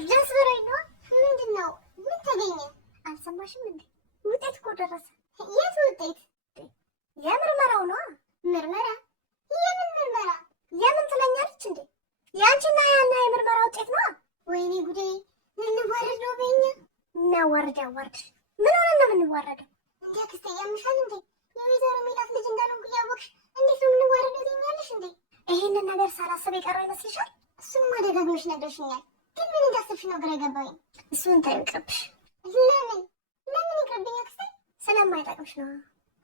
ጀስበረኝ ነው። ምንድነው? ምን ተገኘ? አልሰማሽም እንዴ? ውጤት እኮ ደረሰ። የት ውጤት? የምርመራው ነው። ምርመራ? የምን ምርመራ? የምን ትለኛለች እንዴ? ያንቺና ያና የምርመራ ውጤት ነው። ወይኔ ጉዴ! ልንዋረድ ነው በኛ። እናዋርድ ያዋርድ። ምን ሆነ ነው የምንዋረደው? እንዴ አክስቴ ያምሻል እንዴ? የወይዘሮ ሜላት ልጅ እንዳልሆንኩ እያወቅሽ እንዴት ነው የምንዋረደው ትይኛለሽ እንዴ? ይሄንን ነገር ሳላስብ የቀረው ይመስልሻል? እሱንም አደጋግመሽ ነግረሽኛል፣ ግን ምን እንዳሰብሽ ነው ግራ ገባኝ። እሱን ታዩ ይቅርብሽ። ለምን ይቅርብኝ አክስቴ? ስለማይጠቅምሽ ነው።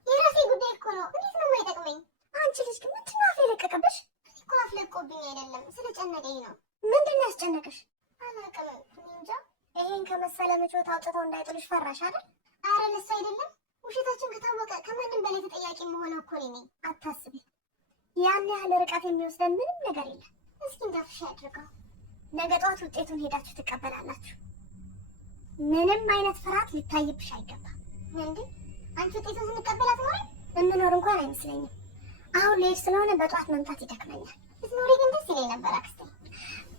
የራሴ ጉዳይ እኮ ነው። እንዴት ነው የማይጠቅመኝ? አንቺ ልጅ ግን ምንድን ነው አፍ የለቀቀብሽ? እኮ አፍ ለቆብኝ አይደለም፣ ስለጨነቀኝ ነው። ምንድን ነው ያስጨነቀሽ? አላውቅም፣ እንጃ። ይሄን ከመሰለ ምቾት አውጥተው እንዳይጥሉሽ ፈራሽ አይደል? አረ ለሱ አይደለም፣ ውሸታችን ከታወቀ ከማንም በላይ ተጠያቂ መሆነው እኮ ነኝ። አታስቢ፣ ያን ያህል ርቀት የሚወስደን ምንም ነገር የለም። እስኪ እንዳፍሽ ያድርገው። ነገ ጠዋት ውጤቱን ሄዳችሁ ትቀበላላችሁ። ምንም አይነት ፍርሃት ሊታይብሽ አይገባም። ምንድን አንቺ ውጤቱን ስንቀበላት ኖረ የምኖር እንኳን አይመስለኝም። አሁን ልሄድ ስለሆነ በጠዋት መምጣት ይደክመኛል። ብትኖሪ ግን ደስ ይለኝ ነበር አክስቴ።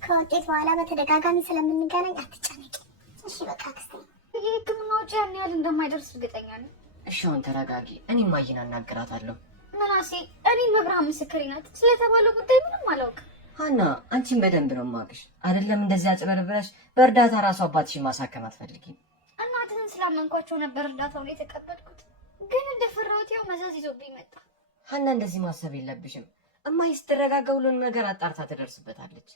ከውጤት በኋላ በተደጋጋሚ ስለምንገናኝ አትጨነቂ እሺ? በቃ አክስቴ፣ የህክምና ወጪ ያን ያህል እንደማይደርስ እርግጠኛ ነኝ። እሺ አሁን ተረጋጊ። እኔ ማይና እናገራታለሁ። ምናሴ፣ እኔ መብርሃን ምስክሬ ናት። ስለተባለው ጉዳይ ምንም አላውቅም። ሀና፣ አንቺን በደንብ ነው የማውቅሽ። አይደለም እንደዚህ አጭበርብረሽ በእርዳታ ራሱ አባትሽን ማሳከም አትፈልጊም። እናትህን ስላመንኳቸው ነበር እርዳታውን የተቀበልኩት፣ ግን እንደፈራሁት ያው መዘዝ ይዞብኝ መጣ። ሀና፣ እንደዚህ ማሰብ የለብሽም። እማዬ ስትረጋጋ ሁሉን ነገር አጣርታ ትደርስበታለች።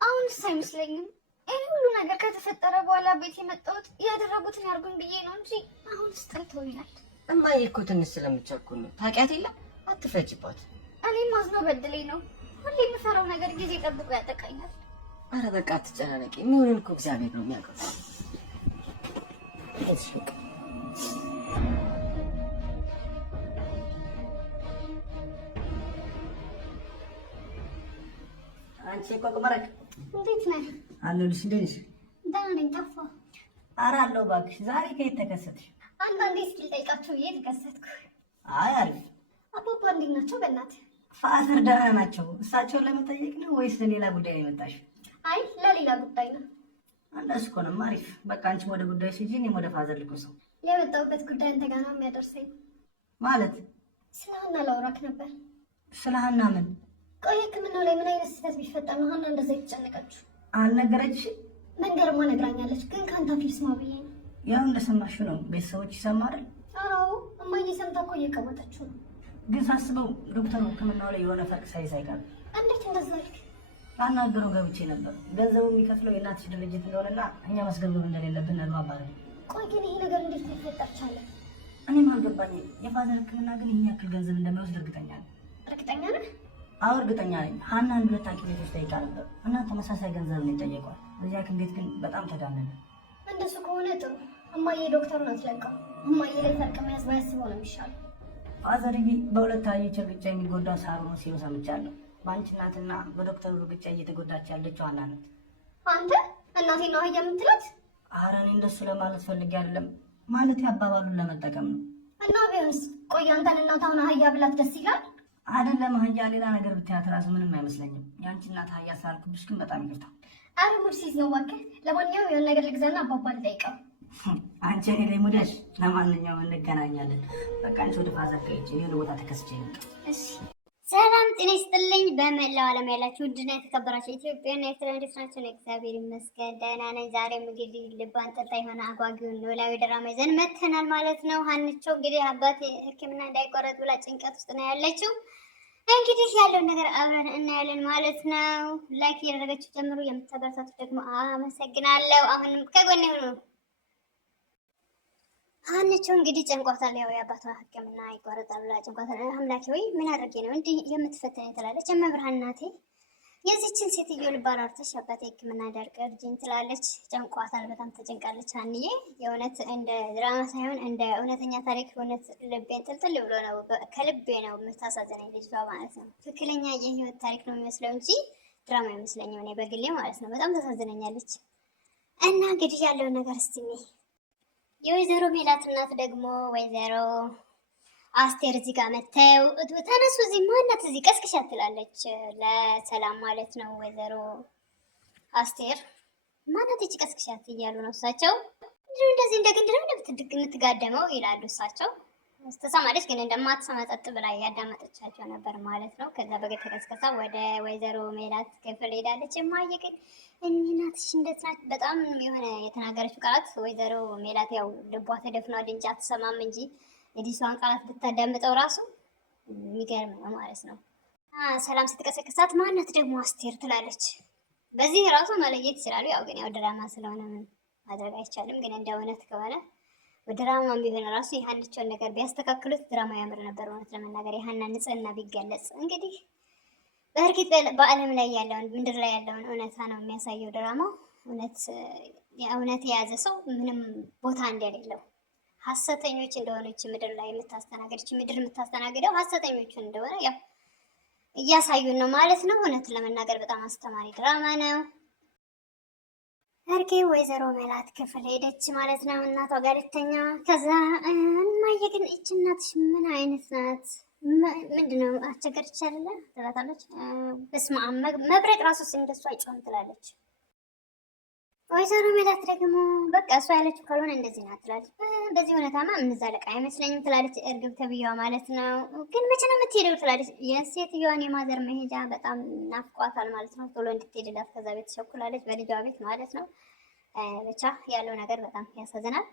አሁንስ አይመስለኝም። ይህ ሁሉ ነገር ከተፈጠረ በኋላ ቤት የመጣሁት ያደረጉትን ያርጉን ብዬ ነው እንጂ አሁንስ ጠልተውኛል። እማዬ እኮ ትንሽ ስለምቸኩል ነው። ታውቂያት የለ? አትፈጅባት። እኔም ማዝነው በድሌ ነው። ሁሌ የምፈራው ነገር ጊዜ ጠብቆ ያጠቃኛል። አረ በቃ አትጨናነቂ። የሚሆንን እኮ እግዚአብሔር ነው የሚያውቀው። አንቺ እኮ ቁመረክ እንዴት ነህ? አለሁልሽ። እንዴት ነሽ? ደህና ነኝ። ጠፋህ? ኧረ አለሁ እባክሽ። ዛሬ ከየት ተከሰትሽ? አንዳንዴ እስኪ ልጠይቃቸው ብዬ ተከሰትኩ። አይ አሪፍ። አባባ እንዴት ናቸው? በእናትህ ፋዘር ደህና ናቸው። እሳቸውን ለመጠየቅ ነው ወይስ ሌላ ጉዳይ ነው የመጣሽው? አይ ለሌላ ጉዳይ ነው። እንደሱ ከሆነማ አሪፍ። በቃ አንቺ ወደ ጉዳዩ ሂጂ፣ እኔም ወደ ፋዘር ልቆሰው። የመጣሁበት ጉዳይ አንተ ጋር ነው የሚያደርሰኝ። ማለት ስለ ሀና ላውራክ ነበር። ስለ ሀና ምን? ቆይ ህክምናው ላይ ምን አይነት ስህተት ቢፈጠር ነው ሀና እንደዛ የተጨነቀችው? አልነገረችሽም? መንገርማ ነግራኛለች፣ ግን ከአንተ አፍ ልስማው ብዬ ነው። ያው እንደሰማሽው ነው። ቤተሰቦች ይሰማ አይደል? አዎ እማዬ ሰምታ እኮ እየቀወጠችው ነው። ግን ሳስበው ዶክተሩ ህክምናው ላይ የሆነ ፈርቅ ሳይዝ አይቀርም። እንዴት እንደዛ አልክ? ላናገረው ገብቼ ነበር። ገንዘቡ የሚከፍለው የእናትሽ ድርጅት እንደሆነና እኛ መስገብገብ እንደሌለብን ነው አባረን። ቆይ ግን ይሄ ነገር እንዴት ሊፈጠር ቻለ? እኔም አልገባኝም። የፋዘር ህክምና ግን ይህን ያክል ገንዘብ እንደማይወስድ እርግጠኛ ነኝ። እርግጠኛ ነህ? አዎ እርግጠኛ ነኝ። ሀና አንድ ሁለት ሐኪም ቤቶች ጠይቃ ነበር እና ተመሳሳይ ገንዘብ ነው ይጠየቋል። በዚህ ሐኪም ቤት ግን በጣም ተጋነነ። እንደሱ ከሆነ ጥሩ። እማዬ ዶክተሩን አትለቀው። እማዬ ላይ ፈርቅ መያዝ ባያስበው ነው የሚሻለው። ፋዘርዬ በሁለት አህዮች እርግጫ የሚጎዳው ሳሩ ነው ሲሉ ሰምቻለሁ። በአንቺ እናትና በዶክተሩ እርግጫ እየተጎዳች ያለችው ሀና ናት። አንተ እናቴ ነው አህያ የምትላት? ኧረ እኔ እንደሱ ለማለት ፈልጌ አይደለም፣ ማለት አባባሉን ለመጠቀም ነው። እና ቢሆንስ? ቆይ አንተን እናታውን አህያ ብላት ደስ ይላል? አይደለም አህያ፣ ሌላ ነገር ብትያት እራሱ ምንም አይመስለኝም። የአንቺ እናት አህያ ስላልኩብሽ ግን በጣም ይቅርታ። አረ ሙድ ሲይዝ ነው እባክህ። ለማንኛውም የሆነ ነገር ልግዛና አባባ ልጠይቀው። አንቺ እኔ ላይ ሙደሽ። ለማንኛውም እንገናኛለን። በቃ አንቺ ወደ ፋዘር ከሄጂ እኔ ወደ ቦታ ተከስቼ ነው። እሺ። ሰላም ጤና ይስጥልኝ። በመላው ዓለም ያላችሁ ውድና የተከበራችሁ ኢትዮጵያና ኤርትራ እንዴት ናችሁ? እግዚአብሔር ይመስገን ደህና ነኝ። ዛሬም እንግዲህ ልብ አንጠልጣይ የሆነ አጓጊውን ኖላዊ ድራማ ይዘን መጥተናል ማለት ነው። ሀንቾ እንግዲህ አባቴ ሕክምና እንዳይቆረጥ ብላ ጭንቀት ውስጥ ነው ያለችው። እንግዲህ ያለውን ነገር አብረን እናያለን ማለት ነው። ላይክ እያደረጋችሁ ጀምሩ። የምታበረታቱ ደግሞ አመሰግናለሁ። አሁንም ከጎኔ ሁኑ። ሀንቾ እንግዲህ ጨንቋታል። ያው የአባቷ ሕክምና ይቆረጣል ብላ ጨንቋታል። አምላኬ ወይ ምን አድርጌ ነው እንዲህ የምትፈተኝ ትላለች። እመብርሃን እናቴ የዚችን ሴትዮ ልብ አራርተሽ አባቴ ሕክምና እንዳርቀ እርጅኝ ትላለች። ጨንቋታል። በጣም ተጨንቃለች ሀንዬ። የእውነት እንደ ድራማ ሳይሆን እንደ እውነተኛ ታሪክ እውነት ልቤን ጥልጥል ብሎ ነው ከልቤ ነው የምታሳዝነኝ ልጅቷ ማለት ነው። ትክክለኛ የህይወት ታሪክ ነው የሚመስለው እንጂ ድራማ አይመስለኝም እኔ በግሌ ማለት ነው። በጣም ታሳዝነኛለች። እና እንግዲህ ያለውን ነገር እስቲ የወይዘሮ ሜላት እናት ደግሞ ወይዘሮ አስቴር እዚህ ጋር መተው ተነሱ፣ እዚህ ማናት እዚህ ቀስቅሻት ትላለች። ለሰላም ማለት ነው ወይዘሮ አስቴር ማናት እቺ ቀስቅሻት እያሉ ነው እሳቸው። እንደዚህ እንደ ግንድ ነው የምትጋደመው ይላሉ እሳቸው። ትሰማለች ግን እንደማትሰማ ጸጥ ብላ እያዳመጠቻቸው ነበር ማለት ነው። ከዛ በገት ተቀስቀሳ ወደ ወይዘሮ ሜላት ክፍል ሄዳለች። እማዬ ግን እኚህ እናትሽ እንዴት ናት? በጣም የሆነ የተናገረችው ቃላት ወይዘሮ ሜላት ያው ልቧ ተደፍኗል እንጂ አትሰማም እንጂ የዲሷን ቃላት ብታዳምጠው ራሱ የሚገርም ነው ማለት ነው። ሰላም ስትቀሰቅሳት ማናት ደግሞ አስቴር ትላለች። በዚህ ራሱ መለየት ይችላሉ። ያው ግን ያው ድራማ ስለሆነ ማድረግ አይቻልም። ግን እንደ እውነት ከሆነ በድራማም ቢሆን ራሱ የሀንቾን ነገር ቢያስተካክሉት ድራማ ያምር ነበር። እውነት ለመናገር የሀና ንጽህና ቢገለጽ እንግዲህ በእርግጥ በዓለም ላይ ያለውን ምድር ላይ ያለውን እውነታ ነው የሚያሳየው ድራማው። እውነት የያዘ ሰው ምንም ቦታ እንደሌለው ሀሰተኞች እንደሆነች ምድር ላይ ምድር የምታስተናግደው ሀሰተኞቹን እንደሆነ ያው እያሳዩን ነው ማለት ነው። እውነት ለመናገር በጣም አስተማሪ ድራማ ነው። እርጌ ወይዘሮ ሜላት ክፍል ሄደች ማለት ነው እናቷ ጋር ልተኛ። ከዛ እማዬ ግን እች እናትሽ ምን አይነት ናት? ምንድነው አስቸገረች አይደለ ትላታለች። በስመ አብ መብረቅ ራሱ እንደሱ አይጮህም ትላለች። ወይዘሮ ሜላት ደግሞ በቃ እሷ ያለችው ካልሆነ እንደዚህ ናት ትላለች። በዚህ ሁኔታማ የምንዛለቅ አይመስለኝም ትላለች እርግብ ተብዬዋ ማለት ነው። ግን መቼ ነው የምትሄደው ትላለች። የሴትዮዋን የማዘር መሄጃ በጣም ናፍቋታል ማለት ነው። ቶሎ እንድትሄድላት ከዛ ቤት ተቸኩላለች፣ በልጇ ቤት ማለት ነው። ብቻ ያለው ነገር በጣም ያሳዝናል።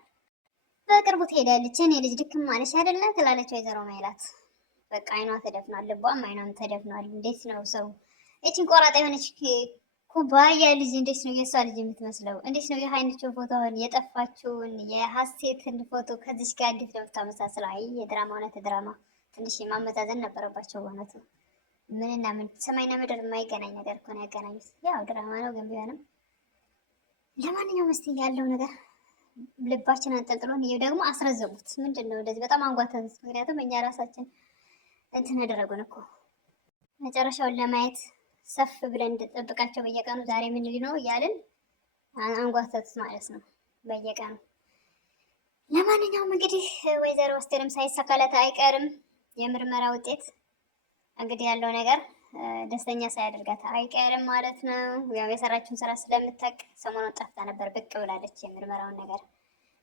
በቅርቡ ትሄዳለች። እኔ ልጅ ድክም ማለች አይደለ ትላለች ወይዘሮ ሜላት። በቃ አይኗ ተደፍኗል፣ ልቧም አይኗም ተደፍኗል። እንዴት ነው ሰው እቺን ቆራጣ የሆነች ኩባያ ልጅ እንዴት ነው የእሷ ልጅ የምትመስለው? እንዴት ነው የሀይንቾን ፎቶውን የጠፋችውን የሀሴትን ፎቶ ከዚች ጋር እንዴት ነው የምታመሳስለው? አይ የድራማ እውነት ድራማ ትንሽ ማመዛዘን ነበረባቸው በእውነቱ። ምንና ምን ሰማይና ምድር የማይገናኝ ነገር እኮ ነው ያገናኙት። ያው ድራማ ነው ግን ቢሆንም ለማንኛውም እስኪ ያለው ነገር ልባችን አንጠልጥሎን ይሄ ደግሞ አስረዘሙት። ምንድን ነው እንደዚህ በጣም አንጓተት። ምክንያቱም እኛ ራሳችን እንትን ያደረጉን እኮ መጨረሻውን ለማየት ሰፍ ብለን እንድጠብቃቸው በየቀኑ ዛሬ ምን ነው እያልን አንጓተት ማለት ነው በየቀኑ። ለማንኛውም እንግዲህ ወይዘሮ አስቴርም ሳይሳካላት አይቀርም የምርመራ ውጤት እንግዲህ ያለው ነገር ደስተኛ ሳያደርጋት አይቀርም ማለት ነው። ያው የሰራችውን ስራ ስለምታውቅ ሰሞኑን ጠፍታ ነበር፣ ብቅ ብላለች። የምርመራውን ነገር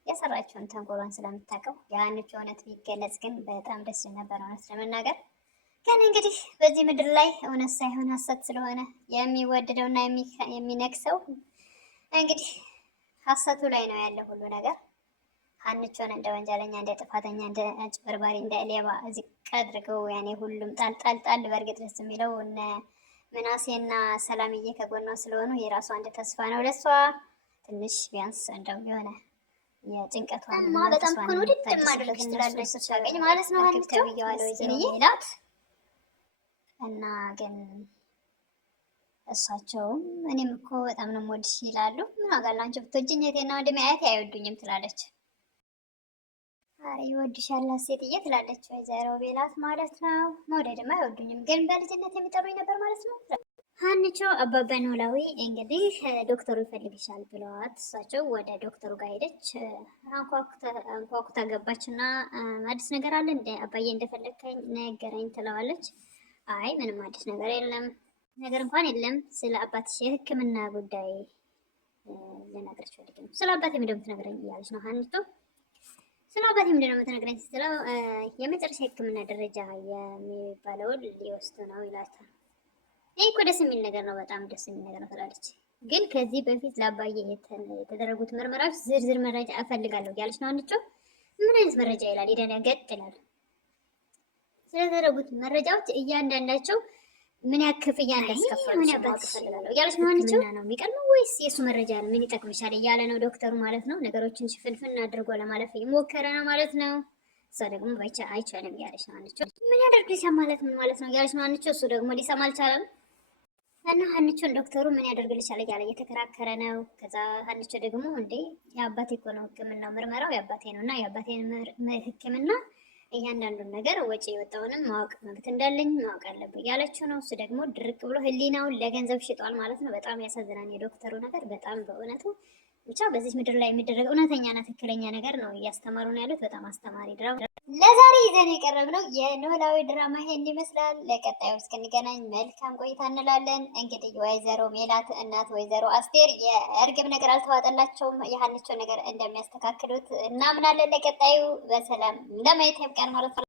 የሰራችውን ተንኮሏን ስለምታውቀው የሀንቾ እውነት ቢገለጽ ግን በጣም ደስ ነበር እውነት ለመናገር። ግን እንግዲህ በዚህ ምድር ላይ እውነት ሳይሆን ሀሰት ስለሆነ የሚወደደውና የሚነግሰው እንግዲህ ሀሰቱ ላይ ነው ያለው ሁሉ ነገር። ሀንቾን እንደ ወንጀለኛ፣ እንደ ጥፋተኛ፣ እንደ አጭበርባሪ፣ እንደ ሌባ እዚህ አድርገው ያኔ ሁሉም ጣል። በእርግጥ ደስ የሚለው እነ ምናሴና ሰላምዬ ከጎኗ ስለሆኑ የራሷ አንድ ተስፋ ነው ለሷ። ትንሽ ቢያንስ እንደው የሆነ የጭንቀቷን በጣም ኮን ወድድ ማድረግ ትችላለች ስታገኝ ማለት ነው ሀንቾ ተብዬዋለሁ ወይዘሮ ሜላት። እና ግን እሳቸውም እኔም እኮ በጣም ነው የምወድሽ ይላሉ። ምን አውቃለሁ አንቺ ብትወጂኝ እህቴና ወንድሜ አያቴ አይወዱኝም ትላለች። አረ ይወድሻል ሴትዬ ትላለች ወይዘሮ ሜላት ማለት ነው። መውደድማ አይወዱኝም ግን በልጅነት የሚጠሩኝ ነበር ማለት ነው። ሀንቾ አባባ ኖላዊ እንግዲህ ዶክተሩ ይፈልግሻል ብለዋት እሳቸው ወደ ዶክተሩ ጋር ሄደች። አንኳኩታ ገባች እና አዲስ ነገር አለ እንደ አባዬ እንደፈለግከኝ ነገረኝ ትለዋለች። አይ ምንም አዲስ ነገር የለም፣ ነገር እንኳን የለም። ስለ አባትሽ የሕክምና ጉዳይ ልነግርሽ ፈልጌ ነው። ስለ አባቴ ምንድን ነው የምትነግረኝ እያለች ነው ሀንቾ። ስለ አባቴ ምንድን ነው የምትነግረኝ ስትለው የመጨረሻ ሕክምና ደረጃ የሚባለውን ሊወስዱ ነው ይላታል። ይህ እኮ ደስ የሚል ነገር ነው፣ በጣም ደስ የሚል ነገር ነው ትላለች። ግን ከዚህ በፊት ለአባዬ የተደረጉት ምርመራዎች ዝርዝር መረጃ እፈልጋለሁ እያለች ነው ሀንቾ። ምን አይነት መረጃ ይላል? ይደነገጥ ይላል። ስለተደረጉት መረጃዎች እያንዳንዳቸው ምን ያክል ክፍያ እንዳስከፈሉ ማወቅ እፈልጋለሁ እያለች ነው ሀንቾ። ነው የሚቀርበው ወይስ የእሱ መረጃ ምን ይጠቅምሻል እያለ ነው ዶክተሩ ማለት ነው። ነገሮችን ሽፍንፍን አድርጎ ለማለፍ እየሞከረ ነው ማለት ነው። እሷ ደግሞ አይቻልም እያለች ነው ሀንቾ። ምን ያደርግ ሊሰማ ማለት ምን ማለት ነው እያለች ነው ሀንቾ። እሱ ደግሞ ሊሰማ አልቻለም እና ሀንቾን ዶክተሩ ምን ያደርግልሻል እያለ እየተከራከረ ነው። ከዛ ሀንቾ ደግሞ እንዴ የአባቴ እኮ ነው ሕክምናው ምርመራው የአባቴ ነው እና የአባቴን ሕክምና እያንዳንዱን ነገር ወጪ የወጣውንም ማወቅ መብት እንዳለኝ ማወቅ አለብኝ ያለችው ነው። እሱ ደግሞ ድርቅ ብሎ ህሊናውን ለገንዘብ ሽጧል ማለት ነው። በጣም ያሳዝናል የዶክተሩ ነገር በጣም በእውነቱ ብቻ በዚህ ምድር ላይ የሚደረግ እውነተኛና ትክክለኛ ነገር ነው እያስተማሩ ነው ያሉት። በጣም አስተማሪ ድራማ። ለዛሬ ይዘን የቀረብነው የኖላዊ ድራማ ይሄን ይመስላል። ለቀጣዩ እስክንገናኝ መልካም ቆይታ እንላለን። እንግዲህ ወይዘሮ ሜላት እናት ወይዘሮ አስቴር የእርግብ ነገር አልተዋጠላቸውም። የሀንቾ ነገር እንደሚያስተካክሉት እናምናለን። ለቀጣዩ በሰላም ለማየት ያብቃን ማለት ነው።